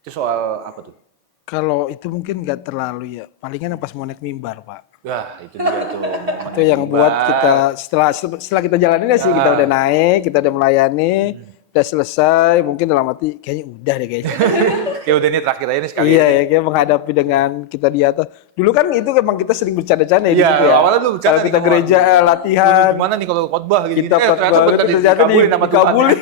Itu soal apa tuh? Kalau itu mungkin nggak terlalu ya. Palingan pas mau naik mimbar Pak. Wah, itu dia tuh. Itu yang buat kita setelah kita jalanin ya sih kita udah naik, kita udah melayani, udah selesai, mungkin dalam hati kayaknya udah deh kayaknya. Kayak udah ini terakhir aja nih sekali. Iya ya, kayak menghadapi dengan kita di atas. Dulu kan itu emang kita sering bercanda-canda ya Iya, gitu ya. awalnya tuh bercanda Kalau nih, kita kawan. gereja latihan, Gimana nih kalau khotbah gitu? kita ternyata dikabulin.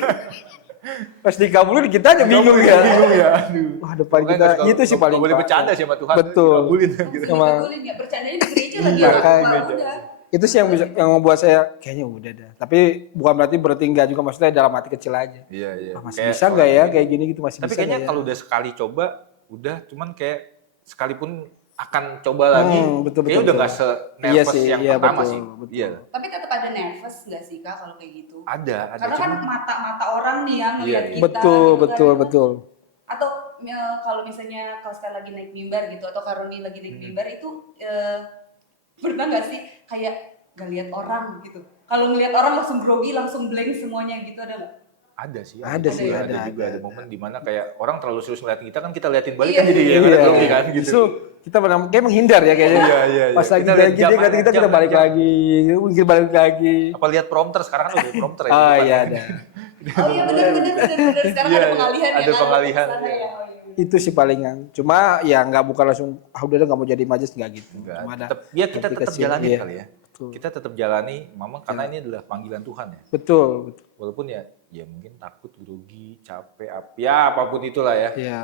Pas dikabulin kita aja bingung ya. Bingung ya. Aduh. Wah depan Makanya kita nggak- itu sih nggak paling boleh Pak. bercanda sih sama Tuhan. Betul. Dikabulin gitu. Emang. Dibetulin ya bercandanya di gereja lagi Iya, ya. makanya. Udah. Itu sih yang bisa yang membuat saya kayaknya udah dah. Tapi bukan berarti berhenti enggak juga, maksudnya dalam hati kecil aja. Iya, iya. Ah, masih Kayak bisa nggak ya kayak gini gitu masih Tapi bisa kayaknya nggak ya? kalau udah sekali coba, udah cuman kayak sekalipun akan coba lagi, betul, kayaknya betul, udah nggak betul. se-nervous Iya sih, yang iya, pertama betul, sih. betul. Iya. Tapi tetap ada nervous nggak sih Kak kalau kayak gitu? Ada. Karena kan Cuma- mata orang nih yang ngeliat Iya, kita. Betul, gitu betul, kan. betul. Atau kalau misalnya kalau sekarang lagi naik mimbar gitu atau Karoni lagi naik mimbar itu pernah nggak sih kayak gak lihat orang gitu? Kalau ngelihat orang langsung grogi, langsung blank semuanya gitu ada nggak? Ada sih. Ada sih, juga, ada, juga ada. ada momen dimana kayak orang terlalu serius ngeliatin kita kan kita liatin balik Iya. kan jadi ya Iya. grogi kan gitu. Justru kita kayak menghindar ya kayaknya. Iya. Pas lagi Kita lihat gini jam nanti aja, kita jam balik aja. lagi, mungkin balik lagi. Apa lihat prompter sekarang kan udah prompter ya. Oh di depan. iya ada. Oh iya benar sekarang Iya, ada iya. pengalihan ya Ada kan, pengalihan, ke sana iya. ya. Oh, iya. Itu sih palingan. Cuma ya nggak bukan langsung udah nggak mau jadi majes nggak gitu. Enggak, Cuma ada. ya kita tetap komunikasi, jalani iya. kali ya. Betul. Kita tetap jalani, memang karena ini adalah panggilan Tuhan ya. Betul. Walaupun ya mungkin takut, grogi, capek, ya apapun itulah ya. Ya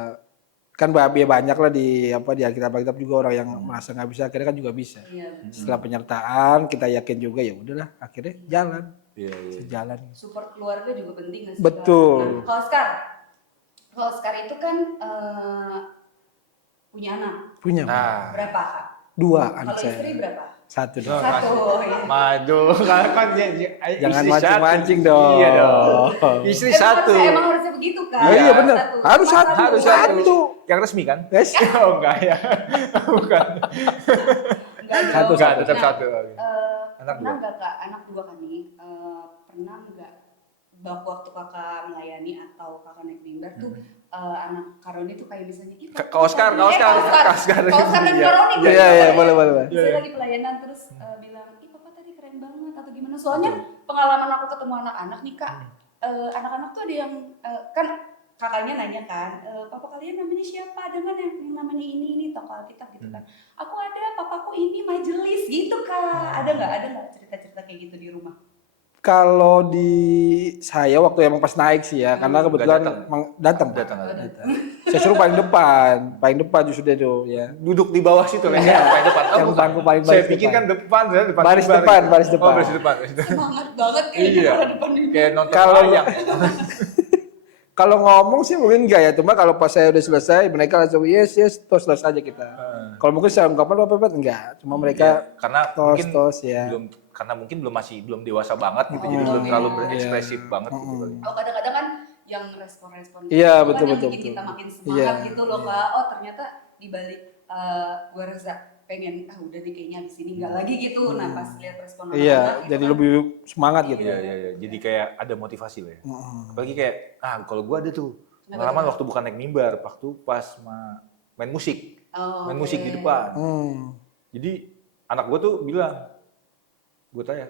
kan banyak lah di Alkitab juga orang yang merasa nggak bisa akhirnya kan juga bisa. Iya. Setelah penyertaan kita yakin juga ya udahlah akhirnya jalan Iya. sejalan. Support keluarga juga penting nggak sih? Betul. Kak? Nah, kalau Oscar itu kan punya anak Punya Nah, berapa Kak? 2 Kalau anak istri saya. berapa? 1 Oh, dong. Satu. Ya. madu, kan Jangan istri mancing-mancing satu. dong. Iya dong. Istri satu. Emang harusnya begitu kan? Oh, iya benar. Harus Pas satu. Harus Satu. Yang resmi kan? Yes. Oh enggak ya. Bukan. Enggak Satu, dong. Enggak, tetap Nah, satu. Anak pernah dua. nggak Kak, anak 2 kan nih, pernah nggak waktu kakak melayani atau kakak naik mimbar tuh anak Karoni tuh kayak misalnya ih, Kak Oscar, Kak Oscar. Kak Oscar dan Iya. Karoni Iya, boleh. Saya lagi pelayanan terus bilang, ih papa tadi keren banget atau gimana. Soalnya pengalaman aku ketemu anak-anak nih Kak, anak-anak tuh ada yang kan kakaknya nanya kan, papa kalian namanya siapa? Ada kan yang namanya ini tokoh Alkitab gitu kan. Aku ada, papaku ini majelis gitu Kak. Ada nggak cerita-cerita kayak gitu di rumah? Kalau di saya waktu emang pas naik sih ya, karena kebetulan datang. emang datang. Datang. Saya suruh paling depan justru dia tuh ya. Duduk di bawah situ lah ya, paling depan. Yang bangku paling Saya baris pikir depan. kan depan, saya depan. Baris mimbar depan, gitu. baris depan. Oh, baris depan. Semangat banget kayaknya Iya. kalau depan ini. Kayak nonton Kalau- wayang. Kalau ngomong sih mungkin enggak ya, cuma kalau pas saya udah selesai mereka langsung yes terus aja kita. Kalau mungkin secara ungkapan apa enggak, cuma mereka Karena tos ya. mungkin belum dewasa banget gitu, jadi belum terlalu berekspresif banget gitu kali. Oh kadang-kadang kan yang respon-respon Iya, gitu betul, kan yang betul, bikin betul. kita makin semangat Iya. gitu loh Kak. Oh ternyata dibalik gua rasa pengen udah deh kayaknya abis ini enggak lagi gitu. Nah pas lihat respon Iya, anak-anak gitu jadi kan, lebih semangat gitu. Iya. Jadi kayak ada motivasi lah ya. Apalagi kayak, kalau gua ada tuh pengalaman waktu bukan naik mimbar, waktu pas main musik. oh, Main musik di oke. depan. Jadi anak gua tuh bilang, gue tanya,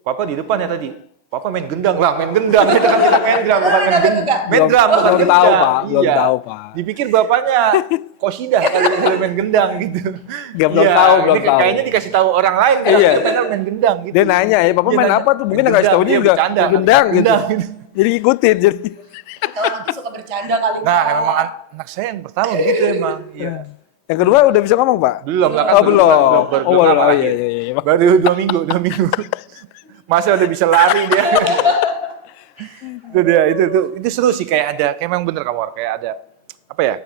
papa di depan ya tadi? Papa main gendang lah, main gendang. Kita kan kita main drum, bukan main gendang. Main drum, bukan Belum gendang. tahu, Pak. Belum Iya. tahu, Pak. Dipikir bapaknya kosidah kali dia main gendang gitu. Belum Iya, tahu, ini belum tahu. Kayaknya dikasih tahu orang lain, Iya. Kita main gendang gitu. Dia nanya ya, papa Dia main nanya, apa tuh? Mungkin main enggak kasih tahu gendang. juga. Dia bercanda, Gendang gitu. gendang. Jadi ikutin jadi. Atau nanti suka bercanda kali. Nah, Kak. memang anak saya yang pertama begitu emang. Iya. Yang kedua udah bisa ngomong, Pak? Belum lah kan. Oh, belum. Belum Oh, lama lagi. iya. Baru 2 minggu. Masa udah bisa lari dia. itu seru sih, kayak memang bener kamu kayak ada apa ya?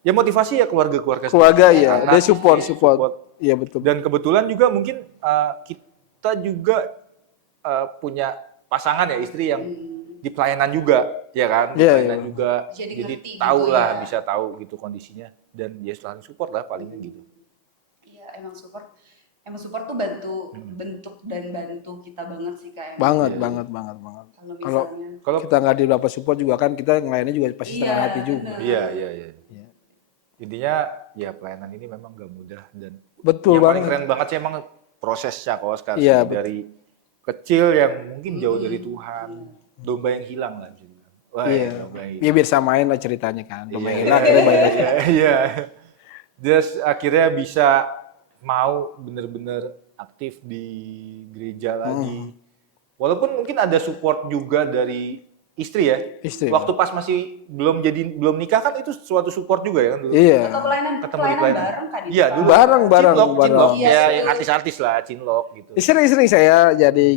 Ya motivasi ya keluarga Keluarga ya, Anak, dia support. istri, Iya betul. Dan kebetulan juga mungkin kita juga punya pasangan ya, istri yang di pelayanan juga, ya kan? Di Iya, pelayanan iya. juga. Jadi Jadi ngerti tahu gitu lah, ya. bisa tahu gitu kondisinya, dan dia selalu support lah palingnya gitu. Iya emang support tuh bentuk dan bantu kita banget sih Kak. Banget. Kalau misalnya Kalau Kita nggak dapat support juga kan kita ngelayannya juga pasti setengah Iya, hati juga. bener. Iya. Intinya ya pelayanan ini memang gak mudah, dan Betul yang paling banget. keren banget sih emang prosesnya kalau sekarang Iya, betul. dari kecil yang mungkin jauh dari Tuhan, domba yang hilang lah bisa dibilang. Wah, Iya. domba yang Ya biar samain lah ceritanya kan. Pemain Iya. hilang akhirnya balik lagi. Iya. Terus akhirnya bisa mau bener-bener aktif di gereja lagi. Walaupun mungkin ada support juga dari istri ya. Istri. Waktu pas masih belum nikah kan itu suatu support juga ya kan dulu. Iya. atau pelayanan Ketemu di pelayanan. bareng kan Iya, dulu. Bareng. Cinlok. Iya, Ya, betul. artis-artis lah, cinlok gitu. Sering saya jadi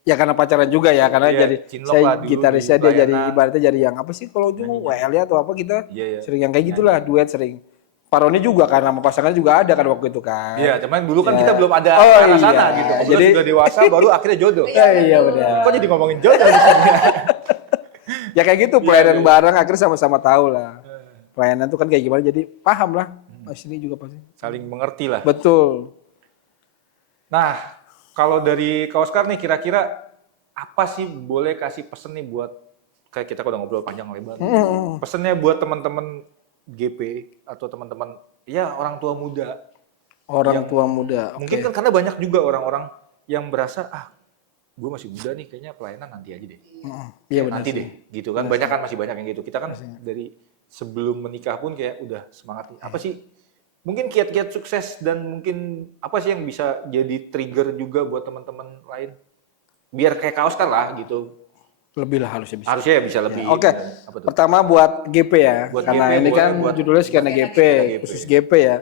ya karena pacaran juga ya karena Iya, jadi cinlok saya lah dulu gitarisnya di dia jadi pelayanan. ibaratnya jadi yang apa sih kalau dulu WL ya atau apa kita Iya. sering yang kayak gitulah duet sering. Paroni juga kan sama pasangan juga ada kan waktu itu kan. Iya, cuman dulu kan Ya. kita belum ada Oh, ke arah sana iya. gitu. Kebetulan Jadi- sudah dewasa baru akhirnya jodoh. Iya benar. Kok jadi ngomongin jodoh di sini? Ya kayak gitu pelayanan bareng akhirnya sama-sama tahu lah. Pelayanan tuh kan kayak gimana jadi paham lah. Pas ini juga pasti. Saling mengerti lah. Betul. Nah, kalau dari Kak Oscar nih kira-kira apa sih boleh kasih pesen nih buat kayak kita udah ngobrol panjang lebar. Pesennya buat teman-teman GP atau teman-teman ya orang tua muda Orang tua muda. Mungkin kan karena banyak juga orang-orang yang berasa gue masih muda nih, kayaknya pelayanan nanti aja deh. Iya benar. Nanti sih. deh, gitu kan. Banyak kan masih banyak yang gitu. Kita kan dari sebelum menikah pun kayak udah semangat. Apa sih? Mungkin kiat-kiat sukses dan mungkin apa sih yang bisa jadi trigger juga buat teman-teman lain? Biar kayak kaos kan lah gitu. Lebih lah harusnya bisa. Harusnya bisa lebih. Oke. Apa tuh? Pertama buat GP ya. Buat Karena GP, ini boleh kan buat judulnya skena GP, khusus GP ya.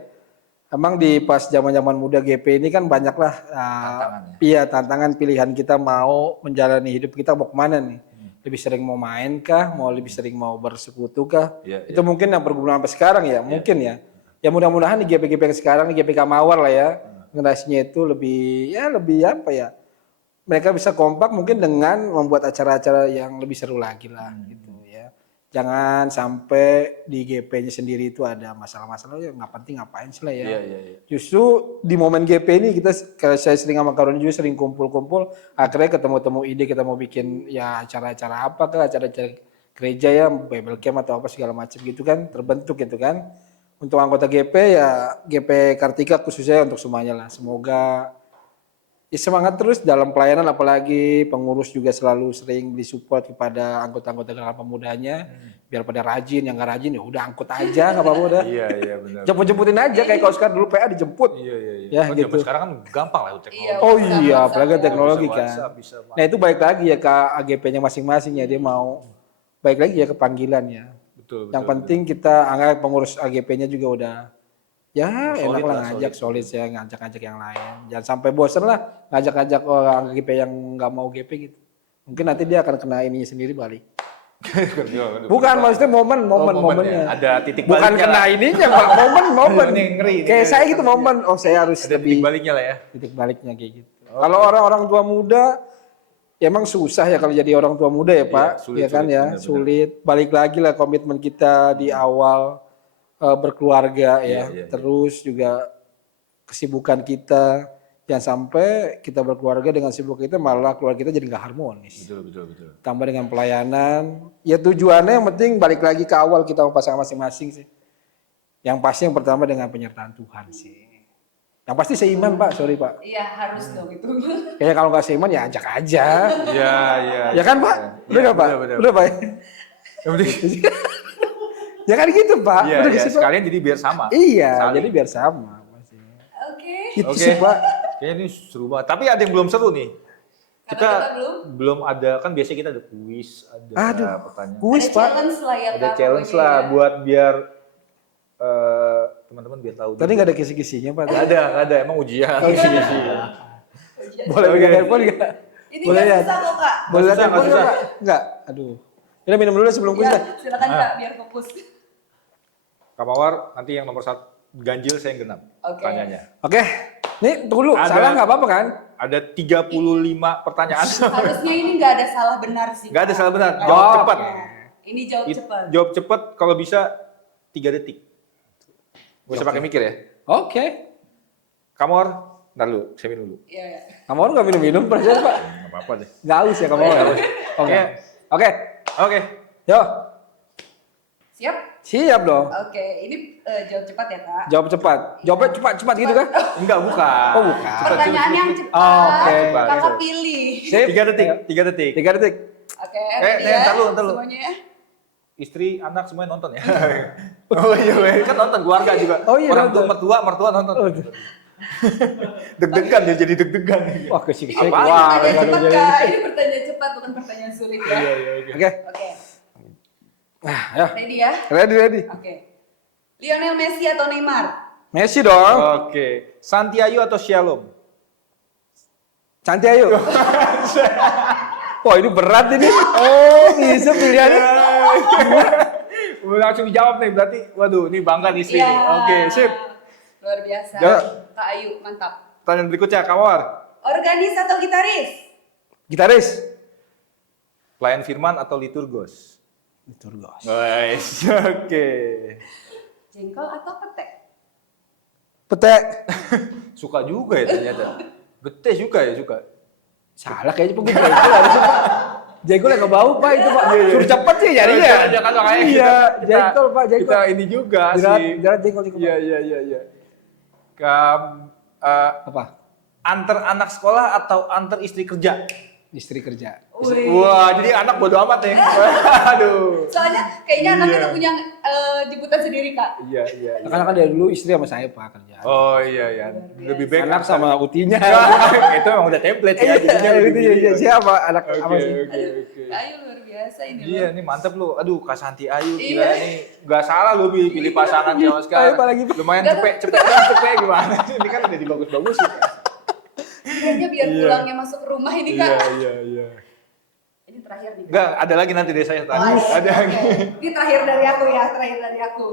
Emang di pas zaman-zaman muda GP ini kan banyaklah tantangan pilihan kita mau menjalani hidup kita mau kemana nih. Lebih sering mau main kah, mau lebih sering mau bersekutu kah? Itu mungkin yang berguna sampai sekarang ya, mungkin ya. Ya mudah-mudahan di GP-GP yang sekarang, di GP Kamawar lah ya, generasinya itu lebih apa ya, mereka bisa kompak mungkin dengan membuat acara-acara yang lebih seru lagi lah gitu ya. Jangan sampai di GP-nya sendiri itu ada masalah-masalah ya nggak penting ngapain sih lah ya. Justru di momen GP ini kita, saya sering sama Karoni juga sering kumpul-kumpul, akhirnya ketemu-temu ide kita mau bikin ya acara-acara apa kah, acara-acara gereja ya, Bible Camp atau apa segala macam gitu kan, terbentuk gitu kan. Untuk anggota GP ya GP Kartika khususnya untuk semuanya lah. Semoga ya semangat terus dalam pelayanan, apalagi pengurus juga selalu sering beri support kepada anggota-anggota gerakan pemudanya biar pada rajin, yang nggak rajin ya udah angkut aja nggak apa-apa udah. Iya benar. Jemput-jemputin aja kayak kalau sekarang dulu PA dijemput. Iya. Ya Oh, gitu. sekarang kan gampang lah teknologi. Oh iya, apalagi teknologi Bisa kan. WhatsApp, bisa Nah itu balik lagi ya ke AGP-nya masing-masing ya, dia mau balik lagi ya ke panggilannya. Betul. Yang penting kita anggap pengurus AGP-nya juga udah ya enak lah ngajak solid ya, ngajak-ngajak yang lain. Jangan sampai bosen lah ngajak-ngajak orang GP yang nggak mau GP gitu. Mungkin nanti dia akan kena ininya sendiri balik. Bukan maksudnya momennya. Ada titik Bukan baliknya. kena ininya Pak, momen. Ini ngeri. Kayak saya gitu momen. Oh saya harus Ada titik baliknya lah ya. titik baliknya kayak gitu. Kalau orang-orang tua muda ya emang susah ya kalau jadi orang tua muda ya Pak. sulit, Ya kan sulit, ya, benar-benar. sulit. Balik lagi lah komitmen kita di awal berkeluarga ya. Iya. Terus juga kesibukan kita, jangan sampai kita berkeluarga dengan sibuk kita malah keluarga kita jadi nggak harmonis. Betul. Tambah dengan pelayanan, ya tujuannya yang penting balik lagi ke awal kita sama pasangan masing-masing sih. Yang pasti yang pertama dengan penyertaan Tuhan sih. Yang pasti seiman Pak, sorry Pak. Iya harus dong itu. Kayaknya kalau nggak seiman ya ajak aja. Iya. Ya kan Pak? Udah nggak Pak? benar. Udah Pak? Yang penting Ya kan gitu Pak. iya, Udah iya, gitu, Pak. sekalian jadi biar sama. Iya, Saling. jadi biar sama. Oke. Itu Oke. sih Pak. Kayaknya ini seru banget. Tapi ada yang belum seru nih. Karena kita belum ada, kan biasanya kita ada kuis, ada pertanyaan. Kuis Ada Pak. challenge lah ya Ada Kak, challenge pokoknya lah ya. buat biar teman-teman biar tahu. Tadi nggak ada kisi-kisinya Pak. Nggak ada, emang ujian. Boleh pakai telepon nggak? Ini Boleh nggak ya? susah kok Kak. Boleh susah, telepon nggak susah. nggak Pak? Nggak. Aduh. Kita minum dulu sebelum kuis Ya, dah. silakan Kak biar fokus. Kak Mawar, nanti yang nomor 1 ganjil saya yang genap. Oke. Tanyanya. Oke. Nih tunggu dulu. Ada. Salah nggak apa-apa kan? Ada 35 pertanyaan. Harusnya ini nggak ada salah benar sih. Nggak ada Kak. salah benar. Nggak Jawab ada. cepat. Ini jawab cepat. Jawab cepat, kalau bisa 3 detik. Gak usah pakai mikir ya. Oke. Kak Mawar, ntar dulu, saya minum dulu. Iya. Kamu orang nggak minum-minum perasaan Pak? Nggak apa-apa deh. Nggak haus ya kamu orang? Oke. Oke. Oke. Yo. Siap? Siap dong. Oke, ini jawab cepat ya Kak. Jawab cepat. Jawabnya cepat gitu kan? Enggak, bukan. Oh, bukan. Pertanyaan yang cepat. Oh, oke. Kakak pilih. Sip. 3 detik, 3 detik. 3 detik. Oke, ready ya? ntar lu. Semuanya ya. Istri, anak semuanya nonton ya. Oh iya, kan nonton keluarga juga. Oh iya, Orang tua, nonton. mertua nonton. Oh, Deg-degan ya, jadi deg-degan. wah kesik-kesik. Apaan? Wah, Pertanyaan kalau cepat jadi. Kak. Ini pertanyaan cepat bukan pertanyaan sulit ya. Oke. Oke. Nah, ya. Ready ya? Ready. Oke. Lionel Messi atau Neymar? Messi dong. Oke. Santiago atau Shalom? Cantik ayo. Wah ini berat ini. Oh bisa pilihannya. Langsung dijawab nih, berarti waduh ini bangga nih istri. Iya. Oke, sip. Luar biasa. Jawab. Kak Ayu, mantap. Pertanyaan berikutnya, Kak Mawar. Organis atau gitaris? Gitaris. Pelayan firman atau liturgos? Liturgos. Guys, oke. Jengkol atau petek? Petek. Suka juga ya ternyata. Betes juga ya, suka. Salah kayaknya pengen jengkol harusnya Pak. Jengkol yang bau Pak itu Pak. Suruh cepet sih jadinya. Ya kan makanya Iya, jengkol Pak, jengkol. Kita ini juga Jerat sih. jengkol. Iya. Apa? Antar anak sekolah atau antar istri kerja? Istri kerja. Wih. Wah, jadi anak bodo amat ya. Aduh. Soalnya kayaknya anak Iya. kita punya jemputan sendiri kak. Iya, iya. Karena kan dari dulu istri sama saya Pak kerja. Oh iya. Lebih baik Anak sama utinya. itu emang udah template ya. jadinya lebih Itu milih. ya, siapa anak apa Oke, sih? oke. Kak Ayu luar biasa ini Iya, loh. ini mantep lu. Aduh, Kak Santi Ayu gila Iya. nih. Gak salah lu pilih pasangan sama sekarang. Apalagi. Lumayan cepet gimana? Ini kan udah dibagus-bagusin. Kayaknya biar Iya. pulangnya masuk rumah ini kak. Iya. Ini terakhir nih. Kak. Enggak, ada lagi nanti dari saya tanya. Oh, Ada oke. lagi. Ini terakhir dari aku ya, terakhir dari aku.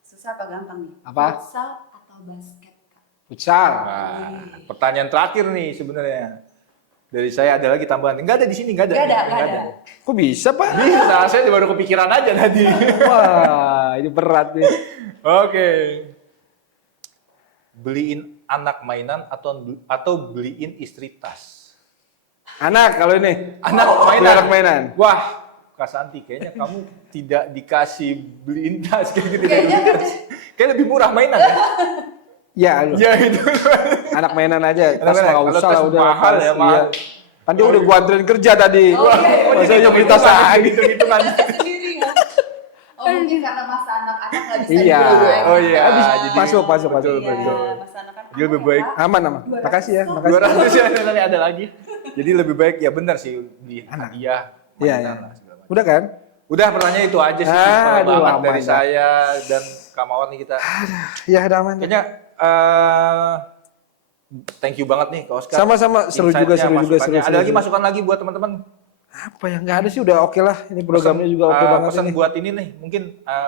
Susah apa gampang nih? Apa? Futsal atau basket kak? Futsal. Nah, pertanyaan terakhir nih sebenarnya. Dari saya ada lagi tambahan. Enggak ada di sini, enggak ada. Nggak ada. Kok bisa Pak? Bisa, saya baru kepikiran aja tadi. Wah, ini berat nih. Oke. Beliin anak mainan atau beliin istri tas? Anak kalau ini. Anak Anak mainan. Wah, Kak Santi kayaknya kamu tidak dikasih beliin tas kayak gitu. Kayaknya Kayak lebih murah mainan ya. Ya, lu. Ya itu. Anak mainan aja. Tas Anak mainan. nggak Kalau usah tas lah udah mahal tas, ya, mahal. iya. Kan dia udah gua anterin kerja tadi. Oh, iya. Masa aja beli tas lagi. Hitung-hitungan. sendiri ya. Oh mungkin karena masa anak-anak nggak bisa Iya. dua-duanya. Oh iya. Habis jadi- masuk. Betul, Iya, betul. masa anak-anak. Jadi lebih baik. Aman. Makasih ya, makasih. 200 ya nanti ada lagi. Jadi lebih baik ya benar sih di Anak. hadiah. Iya, mainan iya. lah, segala macam. Udah kan? Udah pertanyaan itu aja sih. Ah, Kalau aduh, banget aman dari dah. saya dan Kak Mawar nih kita. Ya udah aman. Kayaknya thank you banget nih Kak Oscar. Sama-sama, seru juga, Insight-nya, seru juga, masukannya. seru. Ada lagi masukan lagi buat teman-teman. Apa yang nggak ada sih udah oke lah. Ini programnya juga oke banget Pesan ini. buat ini nih, mungkin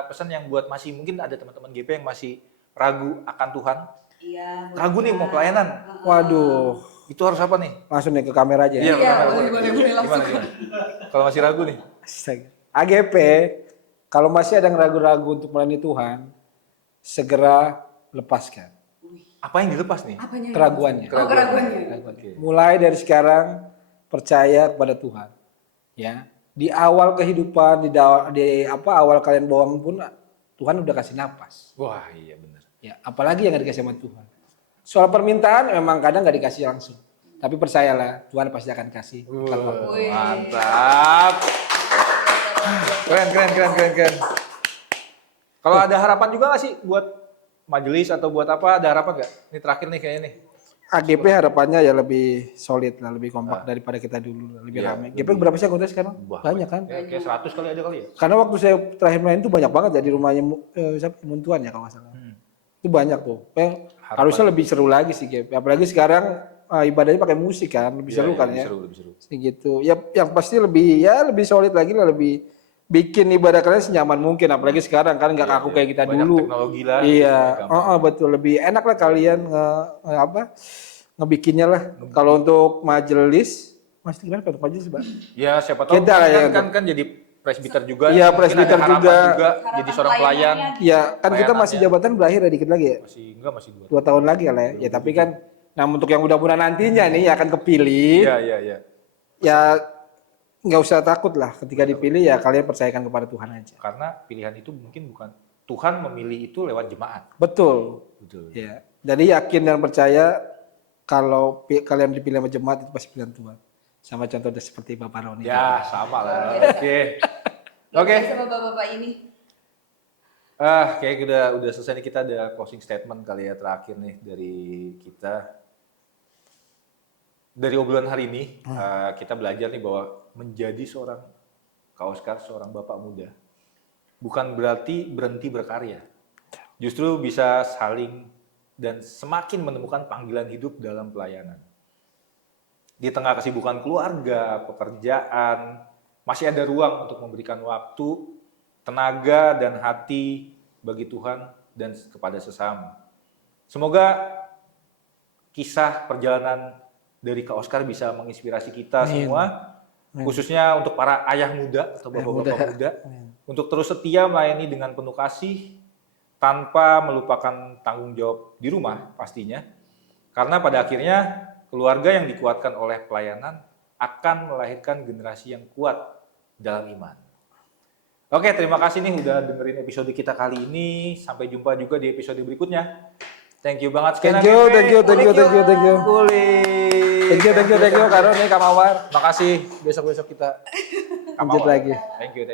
pesan yang buat masih mungkin ada teman-teman GP yang masih ragu akan Tuhan. Iya. Ragu nih mau pelayanan. Waduh, Itu harus apa nih? langsung nih ke kamera aja ya. Iya, benar, boleh langsung. Gimana? Kalau masih ragu nih? Astaga. AGP, kalau masih ada yang ragu-ragu untuk melayani Tuhan, segera lepaskan Apa yang dilepas nih? Apanya? keraguannya. Oh, keraguannya. Oke. Mulai dari sekarang percaya kepada Tuhan. Ya, di awal kehidupan, di awal kalian bohong pun Tuhan udah kasih napas. Wah iya benar. Ya, apalagi yang nggak dikasih sama Tuhan. Soal permintaan memang kadang nggak dikasih langsung. Tapi percayalah, Tuhan pasti akan kasih. Wih. Mantap. Keren. Kalau ada harapan juga nggak sih buat majelis atau buat apa? Ada harapan nggak? Ini terakhir nih kayaknya nih. AGP harapannya ya lebih solid lah, lebih kompak daripada kita dulu, lebih Iya, ramai. GP berapa sih anggota sekarang? Wah, Banyak kan? Ya, kayak 100 kali ada kali ya. Karena waktu saya terakhir main itu banyak banget ya di rumahnya siapa? Muntuan ya kalau nggak salah. Itu banyak tuh. Harusnya lebih seru lagi sih GP. Apalagi sekarang ibadahnya pakai musik kan, lebih seru kan ya. Lebih seru. Gitu. Ya yang pasti lebih solid lagi lah, lebih bikin ibadah kalian senyaman mungkin, apalagi sekarang kan nggak kaku kayak kita Banyak dulu. teknologi lah. Iya, gampang. betul, lebih enak lah kalian ngebikinnya lah. Kalau untuk majelis, Mas gimana kalau untuk majelis, Bang? Ya siapa tahu Kita lah ya, kan jadi presbiter juga. Iya, mungkin presbiter ada harapan juga. jadi seorang pelayan. Ya kan kita masih Pelayanannya. jabatan berakhir ya dikit lagi ya, Masih 2. 2 tahun lagi lah ya. Ya tapi kan, nah untuk yang mudah-mudahan nantinya nih akan kepilih, Iya. ya nggak usah takut lah ketika dipilih, ya kalian percayakan kepada Tuhan aja. Karena pilihan itu mungkin bukan Tuhan memilih itu lewat jemaat. Betul. Betul. Ya. Jadi yakin dan percaya kalau kalian dipilih sama jemaat itu pasti pilihan Tuhan. Sama contohnya seperti Bapak Roni. Ya, sama lah. Oke. Oke. Sama bapak-bapak ini. Kayak udah selesai nih, kita ada closing statement kali ya terakhir nih dari kita. Dari obrolan hari ini, kita belajar nih bahwa menjadi seorang Kak Oscar, seorang bapak muda, bukan berarti berhenti berkarya. Justru bisa saling dan semakin menemukan panggilan hidup dalam pelayanan. Di tengah kesibukan keluarga, pekerjaan, masih ada ruang untuk memberikan waktu, tenaga, dan hati bagi Tuhan dan kepada sesama. Semoga kisah perjalanan dari Kak Oscar bisa menginspirasi kita semua, khususnya untuk para ayah muda atau bapak-bapak muda, untuk terus setia melayani dengan penuh kasih, tanpa melupakan tanggung jawab di rumah pastinya. Karena pada akhirnya keluarga yang dikuatkan oleh pelayanan akan melahirkan generasi yang kuat dalam iman. Oke, terima kasih nih udah dengerin episode kita kali ini. Sampai jumpa juga di episode berikutnya. Thank you banget. Thank you. Kuli. Thank you Kak Roni, Kak Mawar. Makasih. Besok-besok kita lanjut lagi. Thank you.